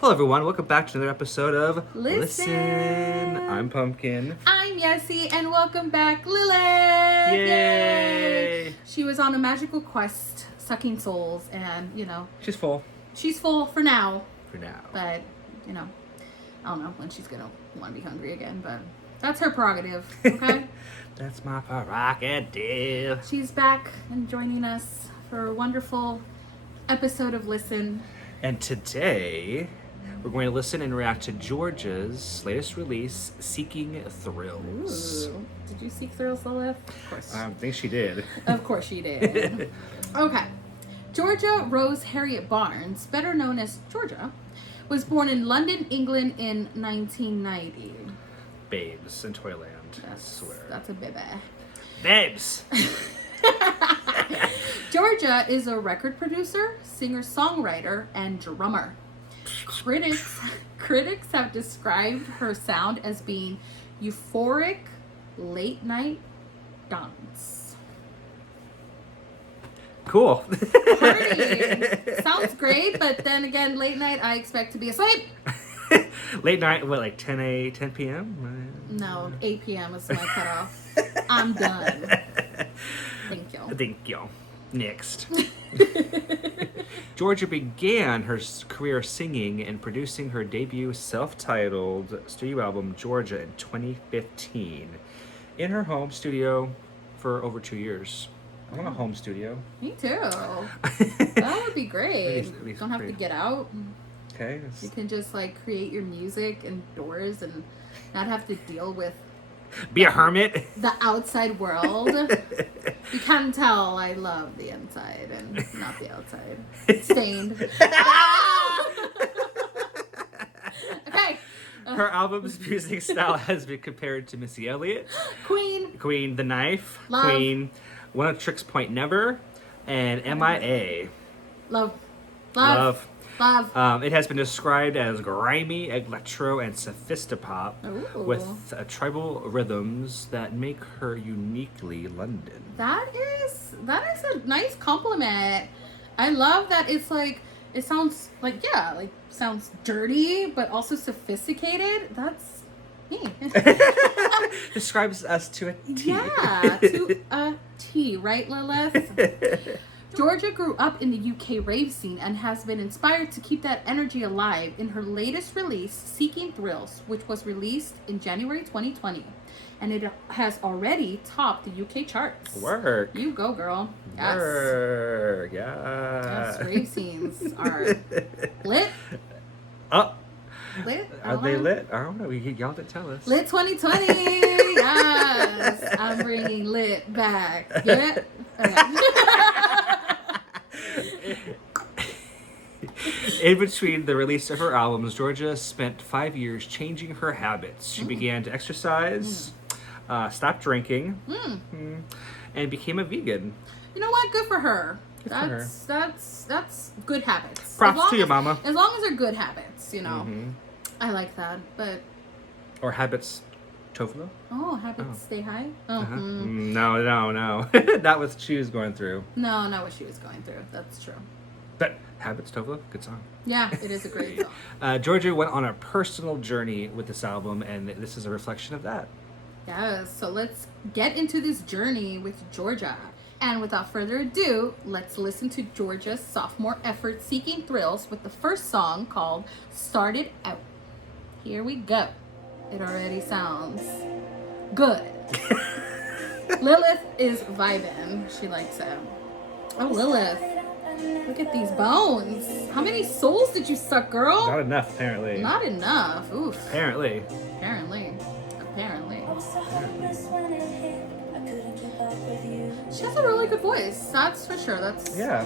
Hello everyone, welcome back to another episode of Listen. I'm Pumpkin. I'm Yessy, and welcome back, Lilith! Yay! She was on a magical quest, sucking souls, and, She's full. she's full for now. For now. But, I don't know when she's gonna want to be hungry again, but that's her prerogative, okay? That's my prerogative. She's back and joining us for a wonderful episode of Listen. And today, we're going to listen and react to Georgia's latest release, Seeking Thrills. Ooh. Did you seek thrills, Lilith? Of course. I think she did. Of course she did. Okay. Georgia Rose Harriet Barnes, better known as Georgia, was born in London, England in 1990. Babes in Toyland, I swear. That's a baby. Babes! Georgia is a record producer, singer-songwriter, and drummer. Critics have described her sound as being euphoric, late-night dance. Cool. Party. Sounds great, but then again, late night, I expect to be asleep. Late night, what, like 10 p.m.? No, 8 p.m. is my cutoff. I'm done. Thank you. Thank you. Next. Georgia began her career singing and producing her debut self-titled studio album, Georgia, in 2015, in her home studio for over 2 years. I want a home studio. Me too. That would be great. That'd be Don't have to great. get out. Okay. You can just create your music indoors and not have to deal with Be a hermit. the outside world. You can tell I love the inside and not the outside. Stained. Okay. Her album's music style has been compared to Missy Elliott, Queen. The Knife, Love. Queen, One of Tricks Point Never, and M.I.A. Love. It has been described as grimy, electro, and sophistopop Ooh. with tribal rhythms that make her uniquely London. That is a nice compliment. I love that it sounds sounds dirty but also sophisticated. That's me. Describes us to a T. Yeah, to a T, right, Lilith? Georgia grew up in the UK rave scene and has been inspired to keep that energy alive in her latest release, Seeking Thrills, which was released in January 2020. And it has already topped the UK charts. Work. You go, girl. Yes. Work. Yes, Yeah. rave scenes are lit. Oh, Lit? I are don't they know. lit? I don't know. Y'all didn't tell us. Lit 2020. Yes. I'm bringing lit back. Get it? Okay. In between the release of her albums, Georgia spent 5 years changing her habits. She began to exercise, stopped drinking, and became a vegan. You know what? Good for her. Good for her. That's good habits. Props to your mama. As long as they're good habits, Mhm. I like that. But Or habits tofu? habits stay high. Oh, Uh-huh. No. Not what she was going through. No, not what she was going through. That's true. But habits tofu, good song. Yeah, it is a great song. Georgia went on a personal journey with this album, and this is a reflection of that. Yes, so let's get into this journey with Georgia. And without further ado, let's listen to Georgia's sophomore effort, Seeking Thrills, with the first song called Started Out. Here we go. It already sounds good. Lilith is vibing. She likes it. Oh, Lilith. Look at these bones. How many souls did you suck, girl? Not enough, apparently. Not enough. Oof. Apparently. Apparently. She has a really good voice. That's for sure. That's Yeah.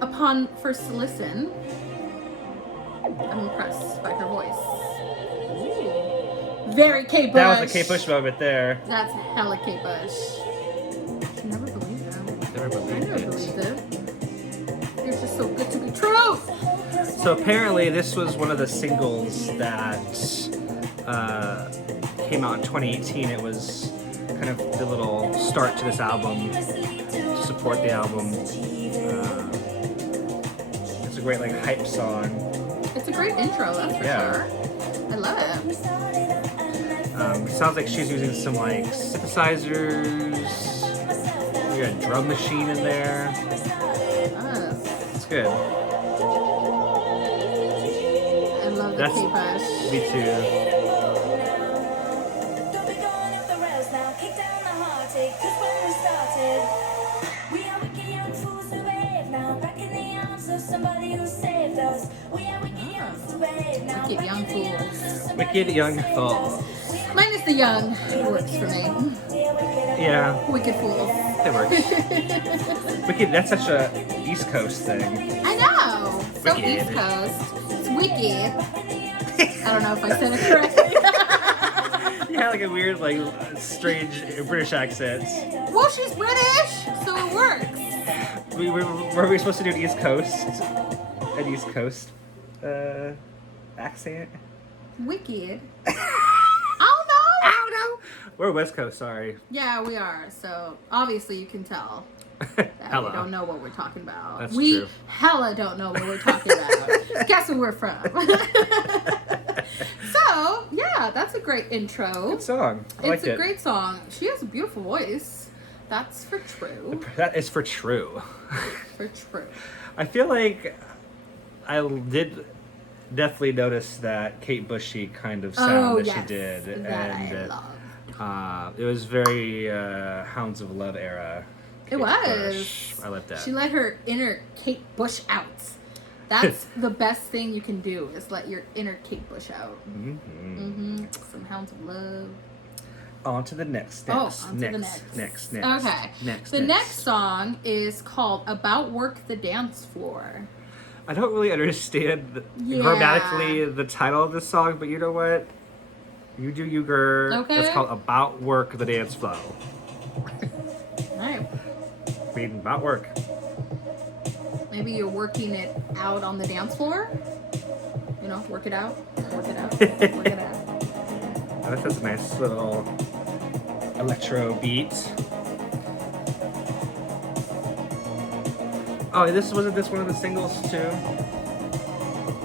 Upon first listen, I'm impressed by her voice. Ooh. Very Kate Bush. That was a Kate Bush moment there. That's hella Kate Bush. She never believed it. Never I believed never it. believed it. You're just so good to be true. So apparently this was one of the singles that came out in 2018. It was kind of the little start to this album, to support the album. It's a great hype song. It's a great intro, that's for sure. I love it. Sounds like she's using some like synthesizers. We got a drum machine in there. It's good. I love the K-Bush. Me too. Wicked Young Fools. Wicked Young Fools. Minus the young. It works for me. Yeah, Wicked Fools. it works. Wicked, that's such a East Coast thing. I know. So Wicked. East Coast. It's wicked. I don't know if I said it correctly. You have like a weird, like, strange British accent. Well, she's British, so it works. Were we supposed to do an East Coast? An East Coast accent? Wicked. I don't know. I don't know. We're West Coast, sorry. Yeah, we are. So obviously you can tell that Hello. we don't know what we're talking about. That's we true. hella don't know what we're talking about. Guess where we're from. So yeah, that's a great intro. Good song. I It's liked a it. great song. She has a beautiful voice. That's for true. That is for true. For true. I feel like I did definitely notice that Kate Bushy kind of sound that yes, she did. that and I love. it was very Hounds of Love era. It Kate was. Bush. I like that. She let her inner Kate Bush out. That's the best thing you can do is let your inner Kate Bush out. Some Hounds of Love. On to the next. On to the next. Okay. The next song is called About Work the Dance Floor. I don't really understand Yeah. grammatically the title of this song, but you know what? You do you, girl. Okay. It's called About Work the Dance Flow. Alright. Reading about work. Maybe you're working it out on the dance floor. You know, work it out. Work it out. Work it out. Oh, this has a nice little electro beat. Oh, wasn't this one of the singles too?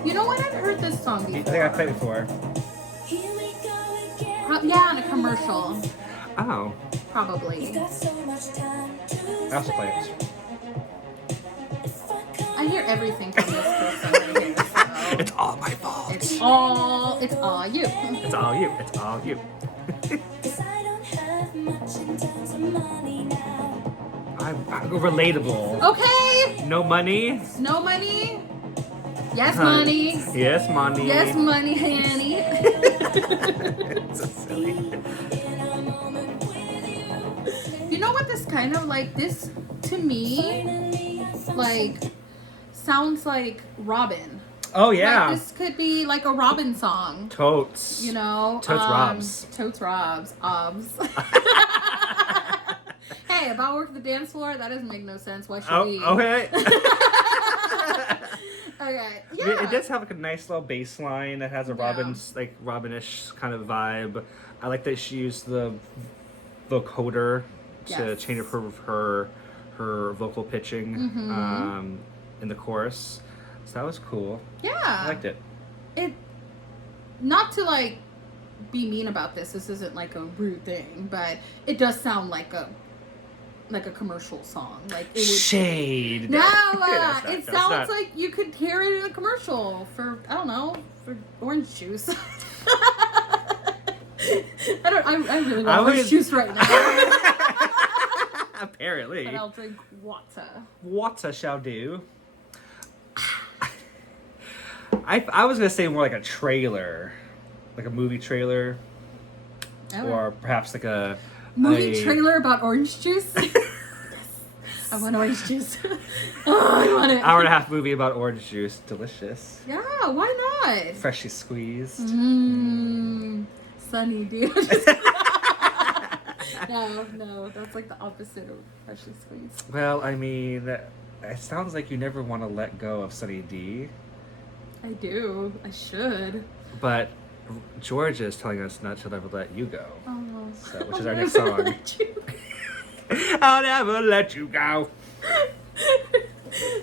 You know what? I've heard this song before. I think I played it before. Yeah, in a commercial. Oh, Probably. I also played it. I hear everything from this person right here. So It's all my fault. it's all you. It's all you. It's all you. I'm relatable. Okay. No money. No money. Yes, Huh. money. Yes, money. Yes, money, honey. It's so silly. You know what this kind of like this to me like sounds like Robin. Oh yeah. Like, this could be like a Robin song. Totes. You know, Totes Robs. Totes Robs. Obs. Hey, About Work the Dance Floor, that doesn't make no sense. Why should we? Okay. Okay. I mean, Yeah. it does have like a nice little bass line that has a Yeah. Robinish kind of vibe. I like that she used the vocoder to Yes. change up her vocal pitching in the chorus. So that was cool. Yeah. I liked it. It not to like be mean about this. This isn't like a rude thing, but it does sound like a commercial song. Like it would. Shade. No, That's it not- sounds like you could hear it in a commercial for I don't know for orange juice. I really want orange juice right now. Apparently. But I'll drink water. Water shall do. I was gonna say more like a trailer, like a movie trailer, or perhaps like a Movie trailer about orange juice. I want orange juice. Oh, I want it. hour and a half movie about orange juice. Delicious. Yeah, why not? Freshly squeezed. Sunny, dude. No, that's like the opposite of freshly squeezed. Well, I mean, it sounds like you never want to let go of Sunny D, I do. I should. but Georgia is telling us not to never let you go. Oh. So, which is our next song. I'll never let you go.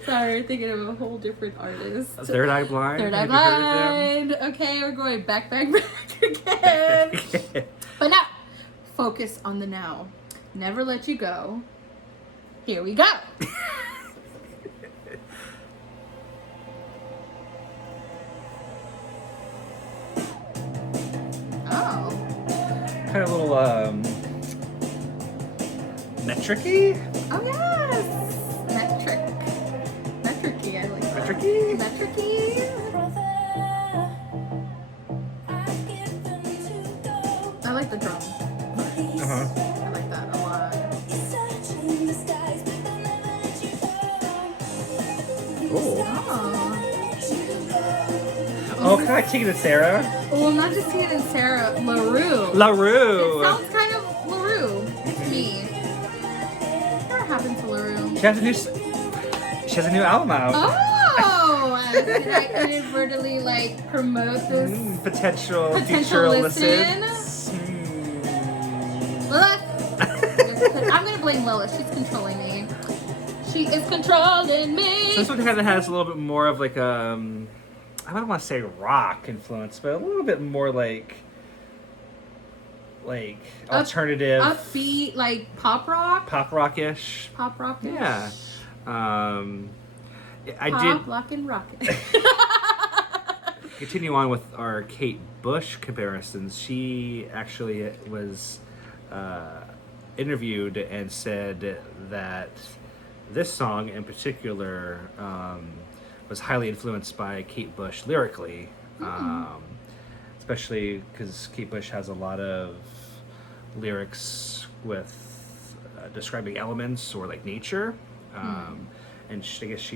Sorry, we're thinking of a whole different artist. Third Eye Blind. Third Eye Have you heard of them? Blind. Okay, we're going back again. But now, focus on the now. Never let you go. Here we go. Oh. Kind of a little metric-y? Oh yes. Metric-y, I like that. Metric-y? Metric-y. I like the drum. Uh-huh. I like that a lot. Oh. Oh. Oh, kind of like Tegan and Sarah. Well, not just Tegan and Sarah, LaRue. LaRue. It sounds kind of LaRue to me. What happened to LaRue? She has a new album out. Oh! Did I inadvertently promote this? Potential future Potential listen. listens. Lilith. I'm gonna blame Lilith. She's controlling me. She is controlling me. So this one kind of has a little bit more of like I don't want to say rock influence, but a little bit more like alternative, upbeat, like pop rock. pop rockish. Pop rockish. Yeah. I Pop, did lock, and rocket. continue on with our Kate Bush comparisons. She actually was interviewed and said that this song in particular was highly influenced by Kate Bush lyrically, especially because Kate Bush has a lot of lyrics with describing elements or like nature. And I guess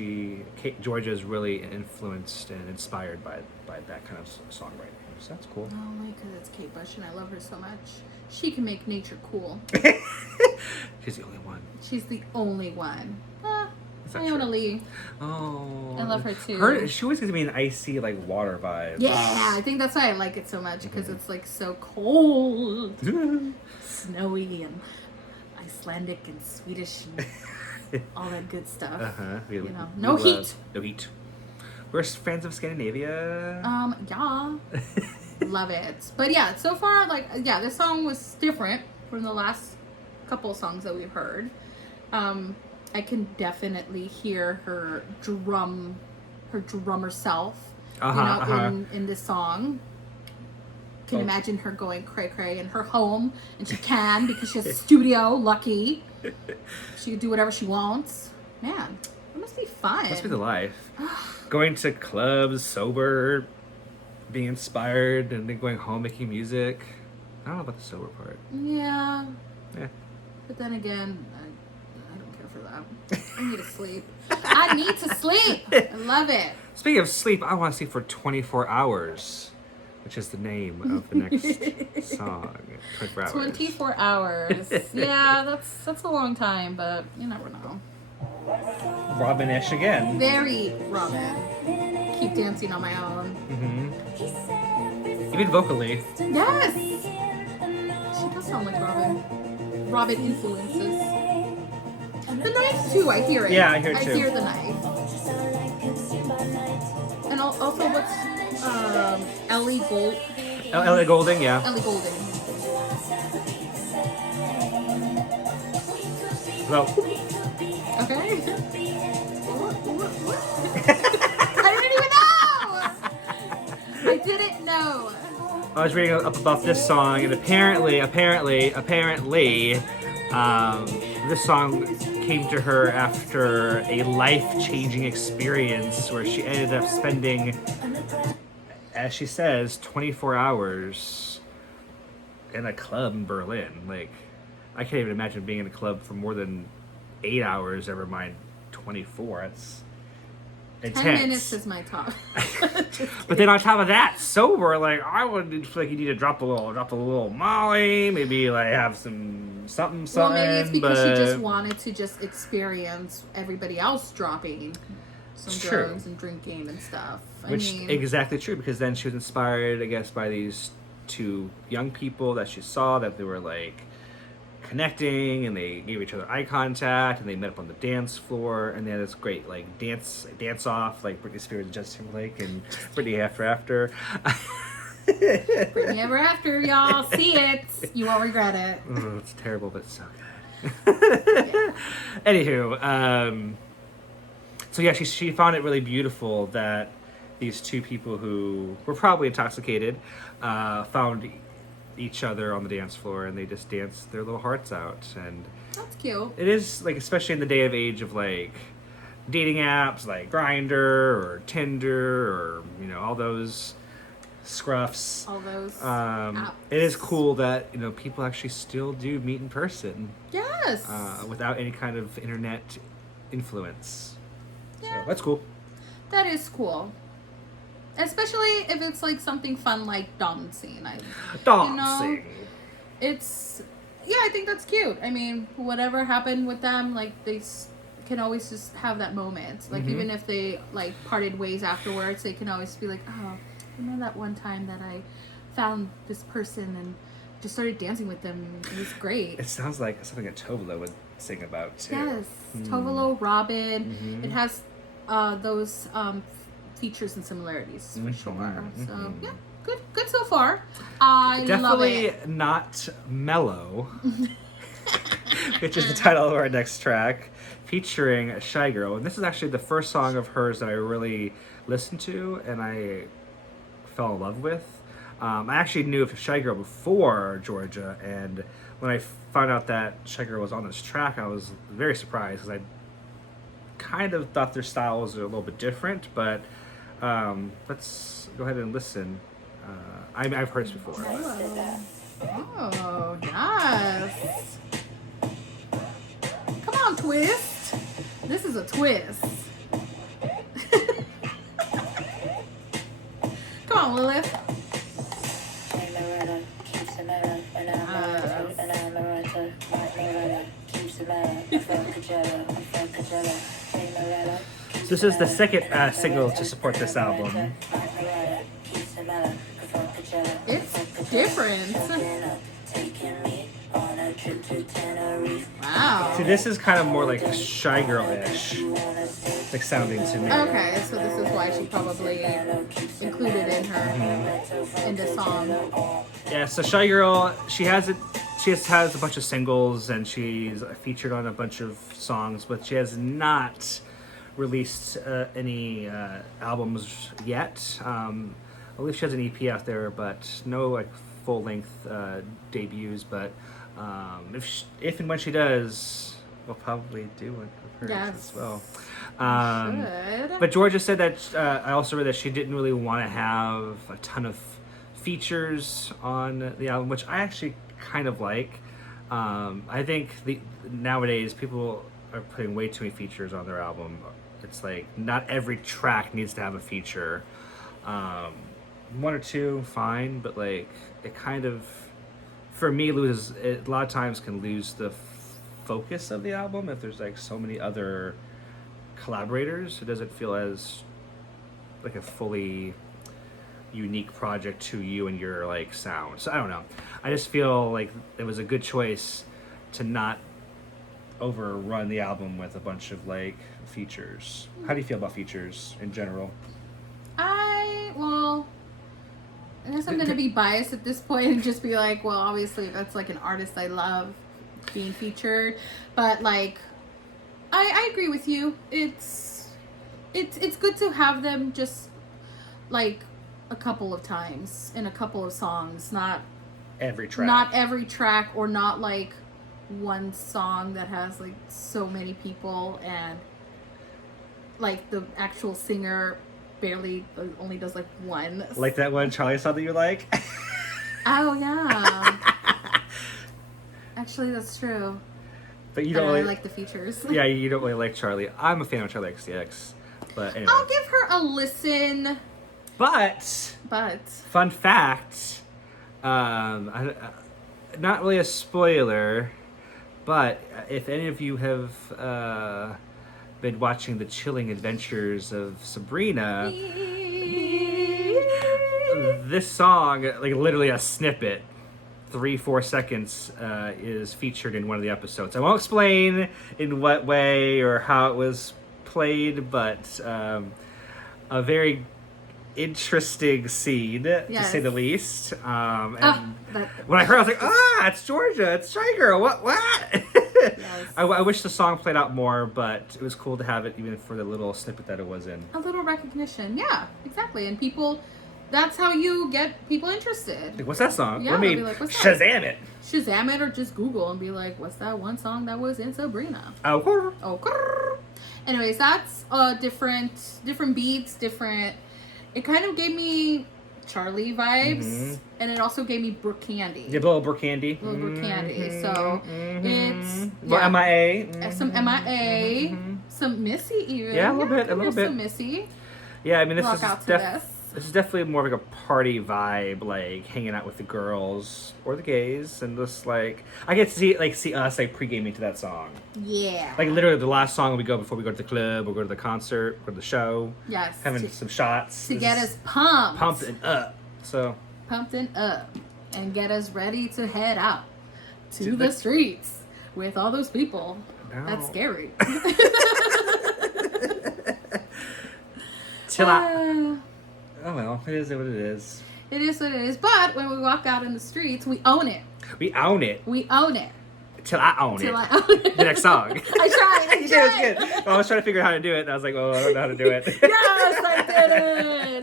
Georgia is really influenced and inspired by that kind of songwriting. So that's cool. Oh my god, it's Kate Bush and I love her so much. She can make nature cool. She's the only one. She's the only one. Is that Iona true? Lee. Oh. I love her too. She always gives me an icy water vibe. Yeah, I think that's why I like it so much because it's so cold, snowy, and Icelandic and Swedish and all that good stuff. No heat. No heat. We're fans of Scandinavia. Yeah. Love it. But yeah, so far, this song was different from the last couple of songs that we've heard. I can definitely hear her drummer self, in this song. Can imagine her going cray-cray in her home, and she can because she has a studio, lucky. She can do whatever she wants. Man, it must be fun. Must be the life. Going to clubs, sober, being inspired, and then going home making music. I don't know about the sober part. Yeah. Yeah. But then again, I don't care for that. I need to sleep. I need to sleep. I love it. Speaking of sleep, I want to sleep for 24 hours, which is the name of the next song. 24 hours. 24 hours. Yeah, that's a long time, but you never know. Robin-ish again. Very Robin. Keep dancing on my own. Mm-hmm. Even vocally. Yes. She does sound like Robin. Robin influences. The knife too. I hear it. Yeah, I hear it too. I hear the knife. And also, what's Ellie Gold? Ellie Goulding, yeah. Ellie Goulding. Well. Okay. I didn't know. I was reading up about this song, and apparently, this song came to her after a life-changing experience where she ended up spending, as she says, 24 hours in a club in Berlin. I can't even imagine being in a club for more than 8 hours, never mind 24. It's intense. 10 minutes is my top. But then on top of that, sober, I would feel like you need to drop a little Molly, maybe have something. Well, maybe it's because she just wanted to just experience everybody else dropping some drugs and drinking and stuff. Exactly true, because then she was inspired, I guess, by these two young people that she saw, that they were connecting, and they gave each other eye contact, and they met up on the dance floor, and they had this great like dance off, like Britney Spears and Justin Timberlake and Britney After. Britney Ever After, y'all. See it. You won't regret it. Oh, it's terrible, but it's so good. Yeah. Anywho, so yeah, she found it really beautiful that these two people who were probably intoxicated found each other on the dance floor, and they just danced their little hearts out. And That's cute. it is like, especially in the day of age of like dating apps like Grindr or Tinder or all those scruffs. All those It is cool that people actually still do meet in person. Yes. Without any kind of internet influence. Yeah. So that's cool. That is cool. Especially if it's like something fun like dancing. Dancing. I think that's cute. I mean, whatever happened with them, like they can always just have that moment. Like even if they like parted ways afterwards, they can always be like, oh, remember that one time that I found this person and just started dancing with them. It was great. It sounds like something that Tovolo would sing about too. Yes, Tovolo, Robin. It has those features and similarities for sure. So yeah, good so far. I Definitely love it. not mellow, which is the title of our next track, featuring Shy Girl. And this is actually the first song of hers that I really listened to and I fell in love with. I actually knew of Shy Girl before Georgia, and when I found out that Shy Girl was on this track, I was very surprised because I kind of thought their styles are a little bit different, but let's go ahead and listen. I've heard this before. Oh, yes. Come on, twist. This is a twist. Come on, Lilith. This is the second single to support this album. It's different. Wow. See, this is kind of more like Shy Girl-ish, like sounding to me. Okay, so this is why she probably included in the song. Yeah, so Shy Girl, she has a bunch of singles and she's featured on a bunch of songs, but she has not released any albums yet. I believe she has an EP out there, but no like full length debuts. But if and when she does, we'll probably do one of hers as well. But Georgia said that I also read that she didn't really want to have a ton of features on the album, which I actually kind of like. I think nowadays people are putting way too many features on their album. It's like not every track needs to have a feature. One or two, fine, but like it kind of, for me, a lot of times can lose the focus of the album if there's like so many other collaborators. It doesn't feel as like a fully unique project to you and your like sound. So I don't know. I just feel like it was a good choice to not overrun the album with a bunch of like features. How do you feel about features in general? I guess I'm gonna be biased at this point and just be like, well, obviously that's like an artist I love being featured, but like I agree with you. It's good to have them just like a couple of times in a couple of songs, not every track. Not every track, or not like one song that has like so many people and like the actual singer barely only does like one. Like that one Charlie song that you like? Oh yeah. Actually, that's true. But you don't really like the features. Yeah, you don't really like Charlie. I'm a fan of Charlie XCX. But anyway. I'll give her a listen. But fun fact, not really a spoiler, but if any of you have been watching The Chilling Adventures of Sabrina, this song, like literally a snippet 3-4 seconds is featured in one of the episodes. I won't explain in what way or how it was played, but a very interesting scene, to say the least. And when I heard, I was like, it's Georgia, it's Shy Girl. What? Yes. I wish the song played out more, but it was cool to have it even for the little snippet that it was in. A little recognition. Yeah, exactly. And people, that's how you get people interested. Like, what's that song? Yeah, Let me be like, what's Shazam that? it. Shazam it, or just Google and be like, what's that one song that was in Sabrina? Oh. Oh. Anyways, that's different beats, different. It kind of gave me Charlie vibes, and it also gave me Brooke Candy. Yeah, little Brooke Candy. So it's well, M.I.A. Some M.I.A. Some Missy even. Yeah, a little bit. Some Missy. Yeah, I mean this This is definitely more like a party vibe, like hanging out with the girls or the gays, and just like I get to see us like pre-gaming to that song. Yeah. Like literally the last song we go before we go to the club or go to the concert or the show. Yes. Having some shots to get us pumped. Pumped and up. So. Pumped and up, and get us ready to head out to the streets with all those people. No. That's scary. Oh well, it is what it is. It is what it is. But when we walk out in the streets, we own it. We own it. We own it. Till I own it. I own it. The next song. I tried. You did. It was good. Well, I was trying to figure out how to do it, and I was like, well, I don't know how to do it. Yes, I did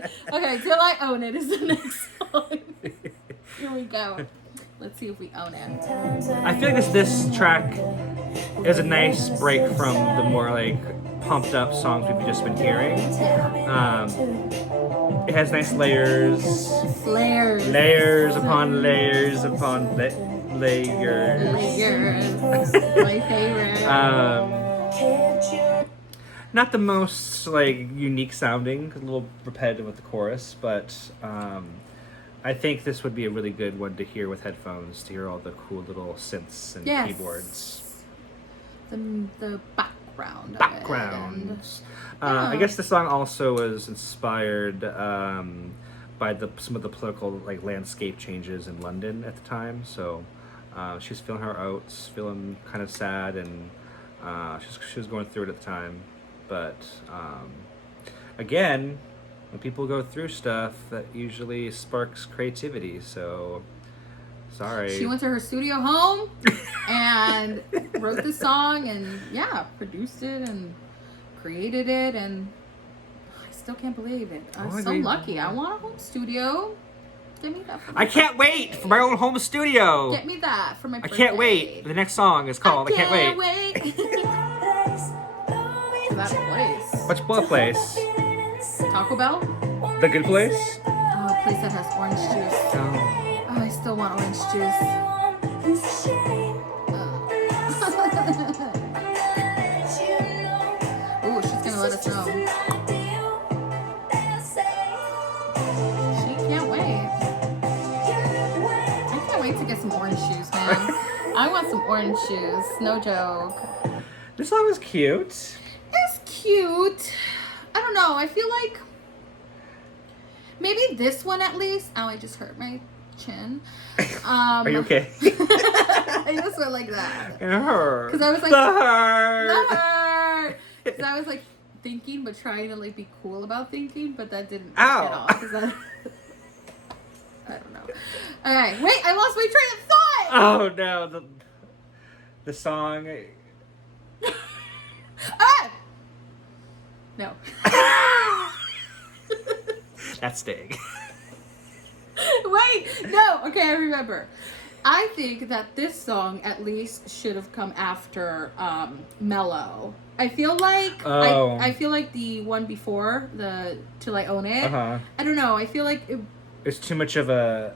it. Okay, Till I Own It is the next song. Here we go. Let's see if we own it. I feel like this track is a nice break from the more like pumped up songs we've just been hearing. It has nice layers. Layers upon layers upon layers. My favorite. Not the most like unique sounding, a little repetitive with the chorus, but I think this would be a really good one to hear with headphones, to hear all the cool little synths and keyboards. The background. Backgrounds. I guess the song also was inspired by some of the political like landscape changes in London at the time. So she was feeling her oats, feeling kind of sad, and she was going through it at the time. But again, when people go through stuff, that usually sparks creativity. So, sorry. She went to her studio home and wrote the song and, produced it and created it. And I still can't believe it. I'm so lucky. I want a home studio. Get me that for my I can't wait for my own home studio. Get me that for my birthday. I can't wait. The next song is called I Can't Wait. That place. Which place? Taco Bell? The good place? Oh, a place that has orange juice. Oh, I still want orange juice. Ooh, she's gonna let us know. She can't wait. I can't wait to get some orange shoes, man. I want some orange shoes. No joke. This song was cute. It's cute. I don't know. I feel like maybe this one at least. Oh, I just hurt my chin. Are you okay? I just went like that. It hurt. Because I was like, the hurt. Because I was like thinking, but trying to like be cool about thinking, but that didn't work Ow. at all. I don't know. All right, wait. I lost my train of thought. Oh no, the song. Ah! No. That's staying. Wait, no. Okay, I remember. I think that this song at least should have come after Mellow. I feel like I feel like the one before, the Till I Own It. I don't know. I feel like it's too much of a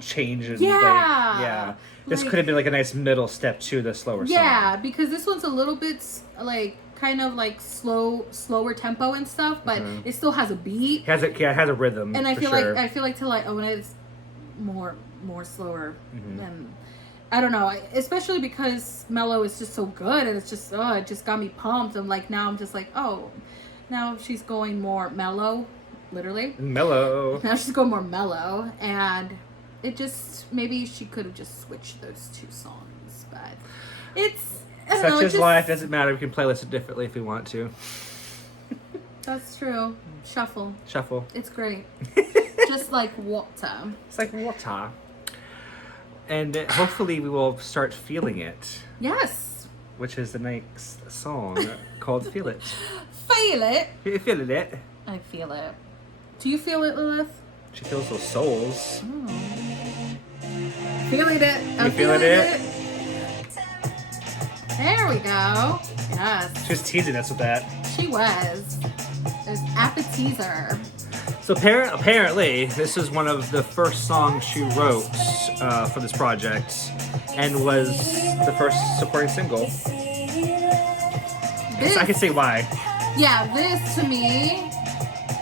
change. In, yeah. This could have been like a nice middle step to the slower song. Yeah, because this one's a little bit like kind of like slower tempo and stuff, but it still has a beat. It has a rhythm. And I feel like Till I Own It is more slower than, I don't know, especially because Mellow is just so good, and it's just it just got me pumped. I'm like, now I'm just like, oh, now she's going more mellow, literally. Mellow. Now she's going more mellow, and it just, maybe she could have just switched those two songs, but it's, I don't know, Such it as just, life, doesn't matter. We can playlist it differently if we want to. that's true. Shuffle. Shuffle. It's great. Just like water. It's like water. And hopefully we will start feeling it, Yes. which is the next song called Feel It. Feel it. You feeling it? I feel it. Do you feel it, Lilith? She feels those souls. Feeling it. I'm You feeling it? There we go. Yes. She was teasing us with that. She was. It was appetizer. So apparently, this is one of the first songs she wrote for this project, and was the first supporting single. This, So I can see why. yeah, this to me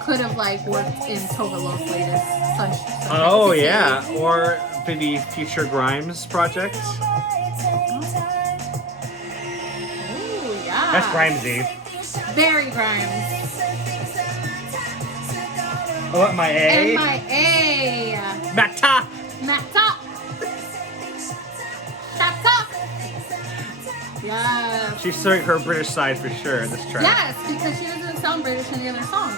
could have like worked in Tova Lo's latest Sunshine. Oh yeah, or maybe future Grimes project. Ooh, yeah. That's Grimesy. Very Grimes. Oh, M.I.A. M.I.A. Mata. Mata. Shut up. Yes. She's showing her British side for sure in this track. Yes, because she doesn't sound British in the other songs.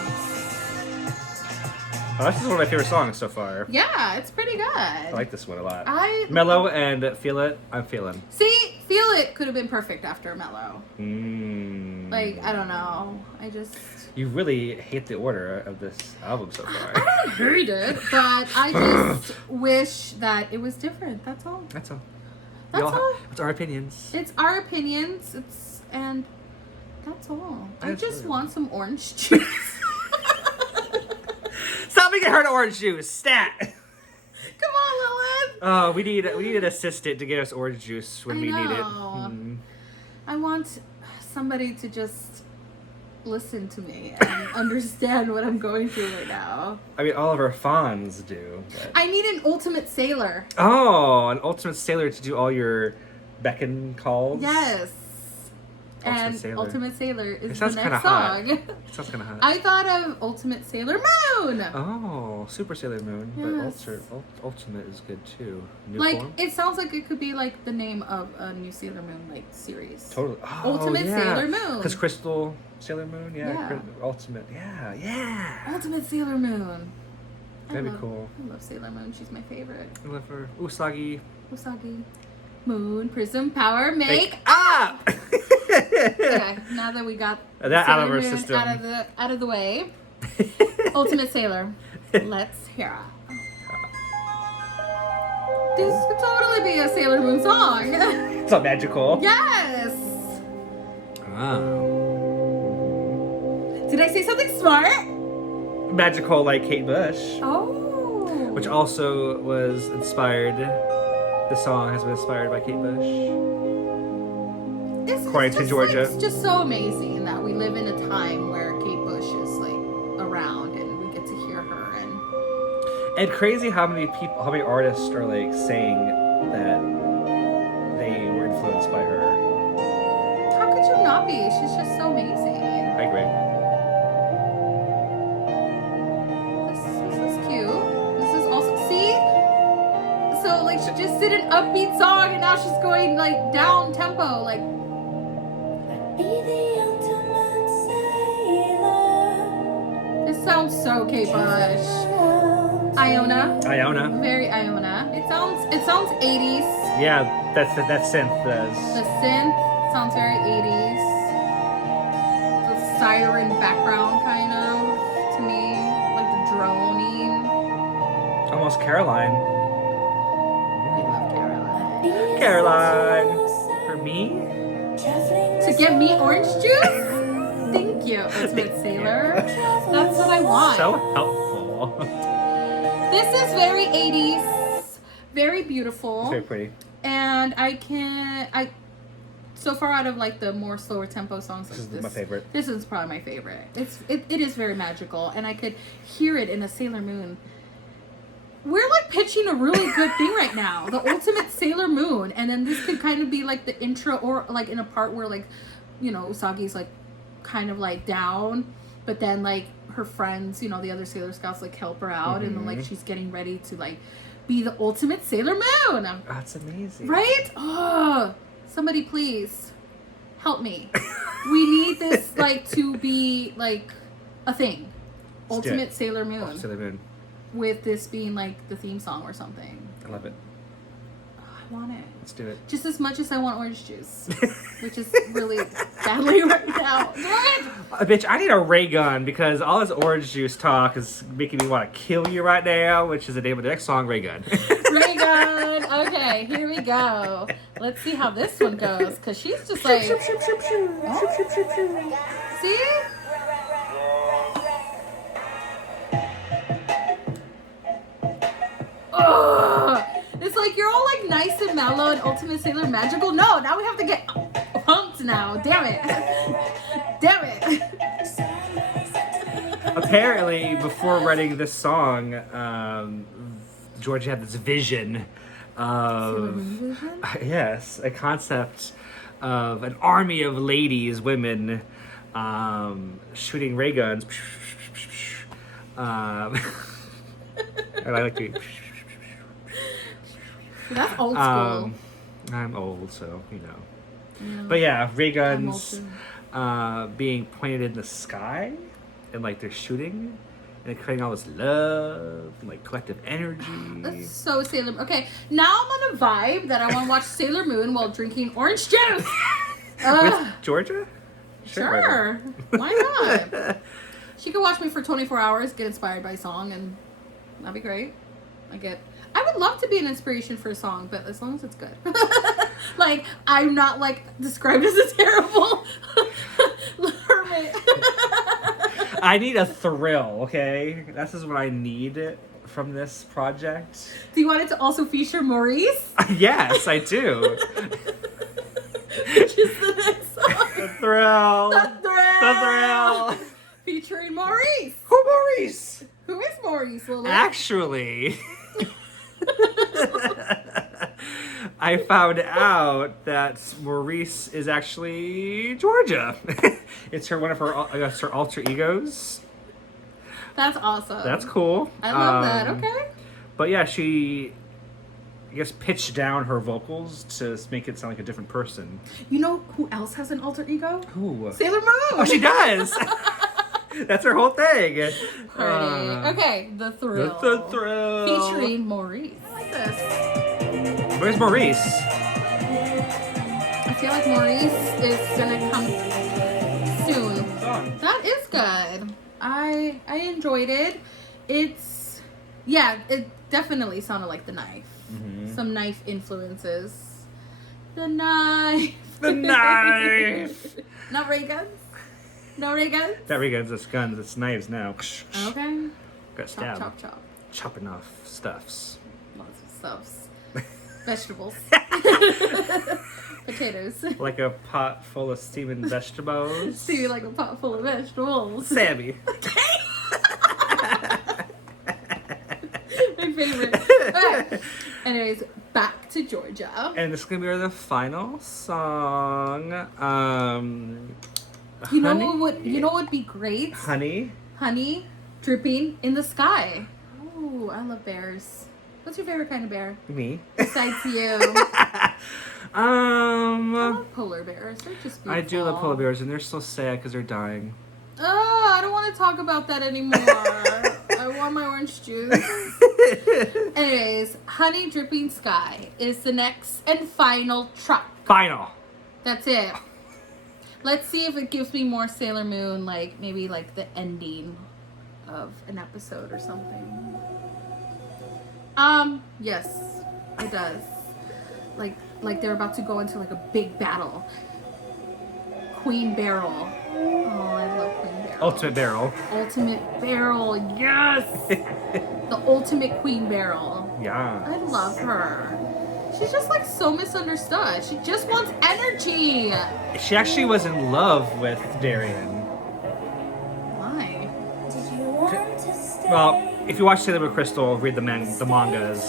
Oh, this is one of my favorite songs so far. Yeah, it's pretty good. I like this one a lot. I Mellow and Feel It, I'm feeling. see, Feel It could have been perfect after Mellow. Like, I don't know. I just You really hate the order of this album so far. I don't hate it, but I just wish that it was different. That's all. That's all. That's all. It's our opinions. It's our opinions. And that's all. I That's just really- want some orange juice. Stop making her an orange juice. Stat. Come on, Lilith. Oh, we need an assistant to get us orange juice when I we need it. know. Mm. I want somebody to just listen to me and understand what I'm going through right now. I mean, all of our fans do. But... I need an ultimate sailor. Oh, an ultimate sailor to do all your beckon calls. Yes. Ultimate And Sailor. Ultimate Sailor It is the sounds kinda next hot. song. It sounds kind of hot. I thought of Ultimate Sailor Moon. Oh, Super Sailor Moon. Yes. But Ultimate is good too. New Like, form? it sounds like it could be like the name of a new Sailor Moon like series. Totally. Oh, Ultimate yeah. Sailor Moon. Because Crystal Sailor Moon, yeah. Yeah. Ultimate, yeah. Ultimate Sailor Moon. That'd be love- cool. I love Sailor Moon. She's my favorite. I love her. Usagi. Usagi. Moon, Prism, Power, Make up! Okay, now that we got That out of Sailor our Moon system. out of the way, Ultimate Sailor. Let's hear it. This could totally be a Sailor Moon song. It's not magical. Yes. Oh. Did I say something smart? Magical like Kate Bush. Oh. Which also was inspired. The song has been inspired by Kate Bush. According to Georgia. It's just so amazing that we live in a time where Kate Bush is like around and we get to hear her And crazy how many artists are like saying that they were influenced by her. how could you not be? She's just so amazing. I agree. This is cute. This is also so like she just did an upbeat song and now she's going like down tempo like Be the ultimate sailor. this sounds so Kate Bush. Iona. Very Iona. It sounds 80s. Yeah, that synth does. The synth sounds very 80s. The siren background kind of to me. Like the droning. Almost Caroline. I love Caroline. Caroline. For me? To get me orange juice? Thank you, Ultimate Sailor. That's what I want. So helpful. This is very 80s, very beautiful. Very pretty. And so far out of like the more slower tempo songs, This is my favorite. This is probably my favorite. It is very magical, and I could hear it in a Sailor Moon. We're like pitching a really good thing right now, the Ultimate Sailor Moon, and then this could kind of be like the intro, or like in a part where like, Usagi's like kind of like down, but then like her friends, you know, the other Sailor Scouts like help her out, and then like Mhm. she's getting ready to like be the ultimate Sailor Moon. That's amazing. Right? Oh, somebody please help me. We need this like to be like a thing. Let's do it. Ultimate Sailor Moon. Oh, Sailor Moon. With this being like the theme song or something. I love it. Oh, I want it. Let's do it. Just as much as I want orange juice. Which is really badly right now. Damn it! Bitch, I need a ray gun because all this orange juice talk is making me want to kill you right now, which is the name of the next song, Ray Gun. Ray gun. Okay, here we go. Let's see how this one goes. Because she's just like... See? Ugh. It's like you're all like nice and mellow and Ultimate Sailor magical. No, now we have to get pumped now. Damn it. Damn it. Apparently, before writing this song, Georgia had this vision of yes, a concept of an army of ladies, women, shooting ray guns. And I like to. That's old school. I'm old, so you know. Yeah. But yeah, ray I'm guns old being pointed in the sky, and like they're shooting, and creating all this love, and, like collective energy. That's so Sailor Moon. Okay, now I'm on a vibe that I want to watch Sailor Moon while drinking orange juice. With Georgia? Sure. Why not? She could watch me for 24 hours, get inspired by a song, and that'd be great. I would love to be an inspiration for a song, but as long as it's good. Like, I'm not, like, described as a terrible hermit. I need a thrill, okay? This is what I need from this project. Do you want it to also feature Maurice? Yes, I do. Which is the next song. The thrill. The Thrill. The thrill. Featuring Maurice. Who Maurice? Who is Maurice, Lily? Actually, I found out that Maurice is actually Georgia. It's one of her, I guess, her alter egos. That's awesome. That's cool. I love that. Okay. But yeah, she, I guess, pitched down her vocals to make it sound like a different person. You know who else has an alter ego? Who? Sailor Moon. Oh, she does. That's her whole thing. Party. Okay, The Thrill. The thrill. Featuring Maurice. I like this. Where's Maurice? I feel like Maurice is gonna come soon. Song. That is good. I enjoyed it. It definitely sounded like The Knife. Mhm. Some knife influences. The knife. The knife. Not ray guns. No ray guns. That regards it's guns, it's knives now. Okay. Got Chop, stabbed. chop, chop. Chopping off stuffs. Lots of stuffs. Vegetables. Potatoes. Like a pot full of steaming vegetables. See, like a pot full of vegetables. Sammy. My favorite. Okay. Anyways, back to Georgia. And this is gonna be the final song. You know Honey? what would be great? Honey. Honey dripping in the sky. Oh, I love bears. What's your favorite kind of bear? Me. Besides you. I love polar bears. They're just beautiful. I do love polar bears, and they're so sad because they're dying. Oh, I don't want to talk about that anymore. I want my orange juice. Anyways, Honey Dripping Sky is the next and final track. Final. That's it. Let's see if it gives me more Sailor Moon, like maybe like the ending of an episode or something. Yes, it does. Like they're about to go into like a big battle. Queen Barrel. Oh, I love Queen Barrel. Ultimate barrel. Ultimate Barrel, yes! The ultimate Queen Barrel. Yeah. I love her. She's just like so misunderstood. She just wants energy. She actually was in love with Darien. Why? Did you want to stay? Well, if you watch Sailor Moon Crystal, read the mangas,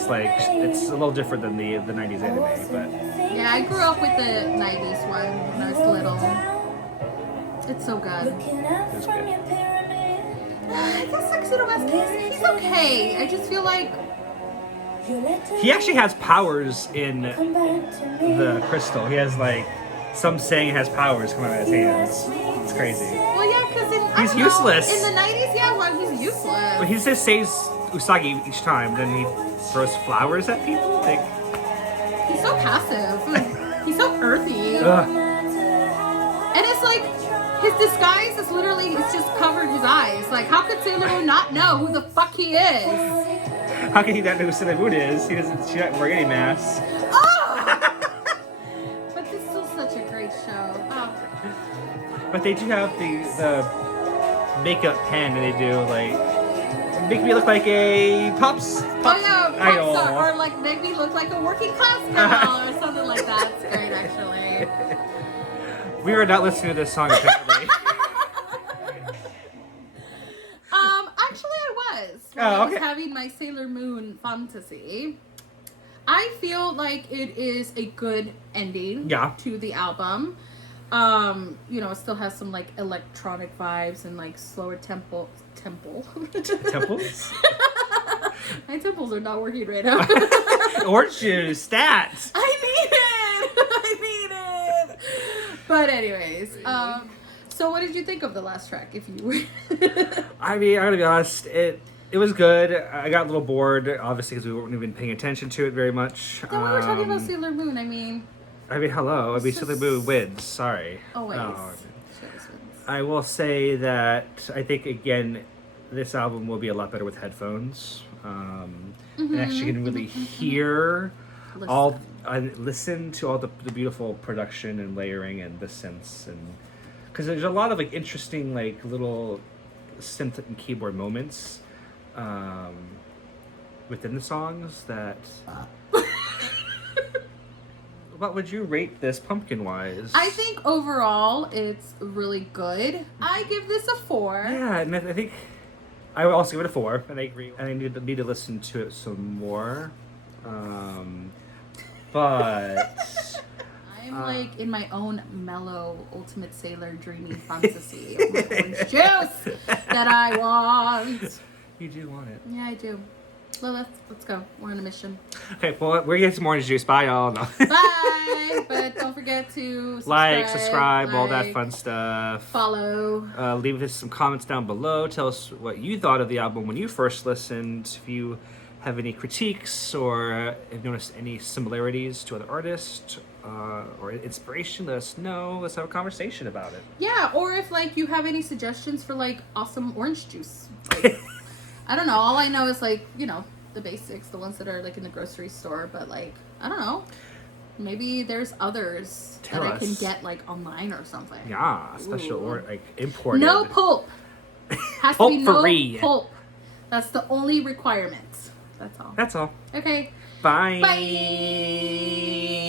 like it's a little different than the 90s anime, but Yeah, I grew up with the 90s one when I was little. It's so good. Looking out It's from good. your pyramid. I I guess Tuxedo Mask, he's okay. I just feel like He actually has powers in the crystal. He has like some saying has powers coming out of his hands. It's crazy. well, yeah, because He's useless. In the 90s, yeah, well, he's useless. But he just saves Usagi each time. Then he throws flowers at people. Like, He's so passive. He's so earthy. ugh. And it's like his disguise is literally it's just covered his eyes. Like, how could Sailor Moon not know who the fuck he is? How can he not know who Sailor Moon is? She doesn't wear any masks. Oh! But this is still such a great show. Oh. But they do have the makeup pen, and they do like make me look like a pops Oh yeah, pop idol. star, or like make me look like a working class girl or something like that. It's great, actually. We were not listening to this song apparently. Actually, I was. When Oh, I was okay. having my Sailor Moon fantasy. I feel like it is a good ending Yeah. to the album. You know, it still has some like electronic vibes and like slower tempo. Temples? My temples are not working right now. Orange juice, stats. I need it. But anyways, so what did you think of the last track? If you were, I mean, I'm gonna be honest. It was good. I got a little bored, obviously, because we weren't even paying attention to it very much. then we were talking about Sailor Moon. I mean, Hello. It's Sailor just- Moon wins. Sorry. always. Oh, She always wins. I will say that I think again, this album will be a lot better with headphones. And actually can really hear all, listen to all the beautiful production and layering and the synths, and because there's a lot of like interesting like little synth and keyboard moments within the songs that. What would you rate this pumpkin wise? I think overall it's really good. I give this a 4. Yeah, and I think I would also give it a 4, and I agree. And I need to listen to it some more. But I'm like in my own mellow ultimate sailor dreamy fantasy of my orange juice that I want. you do want it. Yeah, I do. Well, let's go. We're on a mission. Okay, well, we're getting some orange juice. Bye, y'all. No. Bye. But don't forget to subscribe, all that like, fun stuff. Follow. Leave us some comments down below. Tell us what you thought of the album when you first listened. If you have any critiques or have noticed any similarities to other artists or inspiration, let us know. Let's have a conversation about it. Yeah, or if like you have any suggestions for like awesome orange juice. Like, I don't know. All I know is like, you know, the basics, the ones that are like in the grocery store, but like, I don't know. Maybe there's others Tell that I can us. get like online or something. Yeah, special Ooh. or like imported. No pulp. Has to be no Pulp-free. pulp. That's the only requirement. That's all. That's all. Okay. Bye. Bye.